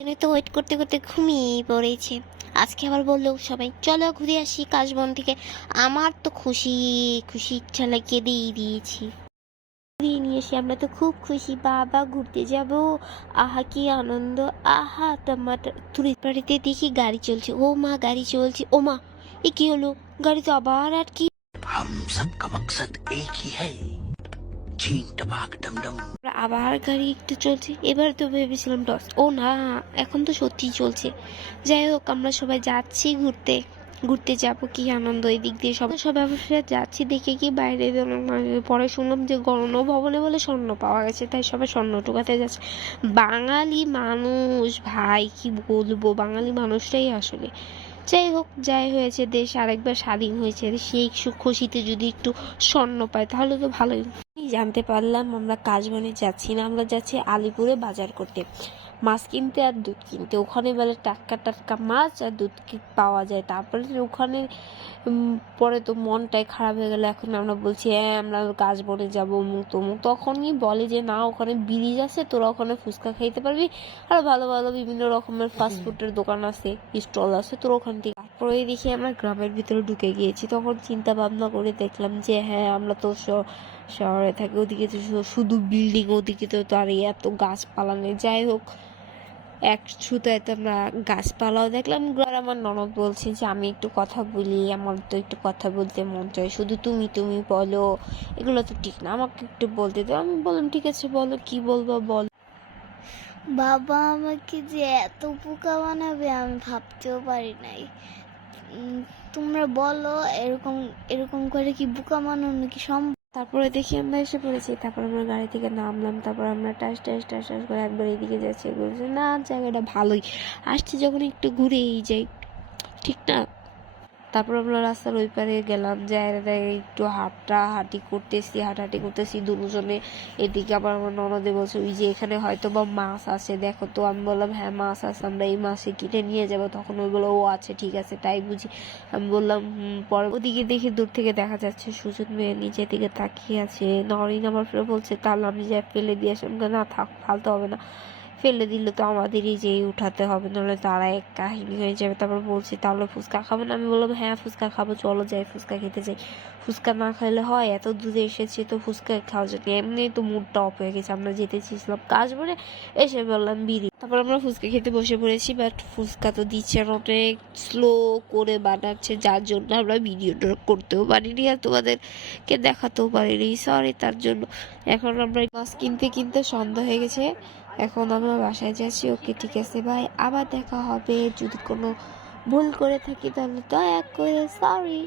এখানে তো ওয়েট করতে করতে ঘুমিয়ে পড়েছে। আজকে আবার বললো সবাই চলো ঘুরে আসি কাশবন থেকে। আমার তো খুশি খুশি ইচ্ছা লাগিয়ে দিয়ে দিয়েছি। ঘুরিয়ে নিয়ে এসে আমরা তো খুব খুশি, বাবা ঘুরতে যাব, আহা কি আনন্দ, আহা টমাটার তুরিত বাড়িতে দেখি গাড়ি চলছে, ও মা গাড়ি চলছে, ও মা এ কি হলো, গাড়ি তো আবার আর কি। हम सबका मकसद एक ही है, चीन टपाक डमडम। আবার গাড়ি একটু চলছে, এবার তো ভেবেছিলাম টস, ও না এখন তো সত্যিই চলছে। যাই হোক আমরা সবাই যাচ্ছি ঘুরতে, ঘুরতে যাব, কি আনন্দ এই দিক দিয়ে সবাই সবাই অবশ্যই যাচ্ছি। দেখে কি বাইরে পরে শুনলাম যে গণ ভবনে বলে স্বর্ণ পাওয়া গেছে, তাই সবাই স্বর্ণ টোকাতে যাচ্ছে। বাঙালি মানুষ ভাই কি বলবো, বাঙালি মানুষটাই আসলে। যাই হোক যাই হয়েছে, দেশ আরেকবার স্বাধীন হয়েছে, সেই খুশিতে যদি একটু স্বর্ণ পায় তাহলে তো ভালোই। জানতে পারলাম আমরা কাশবনে যাচ্ছি না, আমরা যাচ্ছি আলিপুরে বাজার করতে, মাছ কিনতে আর দুধ কিনতে। ওখানে বলে টাটকা টাটকা মাছ আর দুধ পাওয়া যায়। তারপরে ওখানে পরে তো মনটাই খারাপ হয়ে গেল। এখন আমরা বলছি হ্যাঁ আমরা কাশবনে যাবো অমুক তমুক, তখনই বলে যে না ওখানে ব্রিজ আছে, তোরা ওখানে ফুচকা খাইতে পারবি, আর ভালো ভালো বিভিন্ন রকমের ফাস্টফুডের দোকান আছে, স্টল আছে, তোর ওখান থেকে। তারপরে দেখি আমরা গ্রামের ভিতরে ঢুকে গিয়েছি, তখন চিন্তা ভাবনা করে দেখলাম যে হ্যাঁ আমরা তো শহরে থাকি, ওদিকে তো শুধু বিল্ডিং, ওদিকে তো আর এত গাছপালা নেই। যাই হোক এক ছুতায় তো আমরা গাছপালাও দেখলাম। আমার ননদ বলছে যে আমি একটু কথা বলি, আমার তো একটু কথা বলতে মন চায়, শুধু তুমি তুমি বলো, এগুলো তো ঠিক না, আমাকে একটু বলতে দাও। আমি বললাম ঠিক আছে বলো, কি বলবো বল। বাবা আমাকে যে এত বোকা বানাবে আমি ভাবতেও পারি নাই। তোমরা বলো এরকম এরকম করে কি বোকা বানানো কি সম্ভব? তারপরে দেখি আমরা এসে পড়েছি, তারপর আমরা গাড়ি থেকে নামলাম, তারপর আমরা টাস টাস টাস টাস করে একবার এদিকে যাচ্ছি, বলছে না জায়গাটা ভালোই, আসছে যখন একটু ঘুরেই যাই, ঠিক না। তারপর আমরা রাস্তার ওই পারে গেলাম, জায়গায় একটু হাঁটাহাঁটি করতেছি দুজনে। এদিকে আবার আমার ননদে বলছে ওই যে এখানে হয়তো বা মাছ আছে দেখো তো। আমি বললাম হ্যাঁ মাছ আছে, আমরা এই মাছে কিনে নিয়ে যাবো। তখন ওই বলো ও আছে ঠিক আছে তাই বুঝি। আমি বললাম পরে ওদিকে দেখি দূর থেকে দেখা যাচ্ছে সুজন মেয়ে নিচের দিকে তাকিয়ে আছে। নরিন আমার বলছে তাহলে আমি যা ফেলে দিয়ে আসলাম, না থাক ফালতে হবে না, ফেলে দিলে তো আমাদেরই যেই উঠাতে হবে, নাহলে তারা এক কাহিনী হয়ে যাবে। তারপর বলছি তাহলে ফুচকা খাবো না? আমি বললাম হ্যাঁ ফুচকা খাবো, চলো যাই ফুচকা খেতে যাই। ফুচকা না খাইলে হয়, এত দূরে এসেছি তো ফুচকা খাওয়ার জন্য। এমনি তো মুডটা অফ হয়ে গেছে, আমরা যেতে চেয়েছিলাম কাশবনে, এসে বললাম বিড়ি। তারপর আমরা ফুচকা খেতে বসে পড়েছি, বাট ফুচকা তো দিচ্ছে অনেক স্লো করে বানাচ্ছে, যার জন্য আমরা ভিডিওটা করতেও পারিনি আর তোমাদেরকে দেখাতেও পারিনি, সরি তার জন্য। এখন আমরা মাছ কিনতে কিনতে সন্ধ্যা হয়ে গেছে, এখন আমরা বাসায় যাচ্ছি। ওকে ঠিক আছে ভাই, আবার দেখা হবে। যদি কোনো ভুল করে থাকি তাহলে দয়া করে সরি।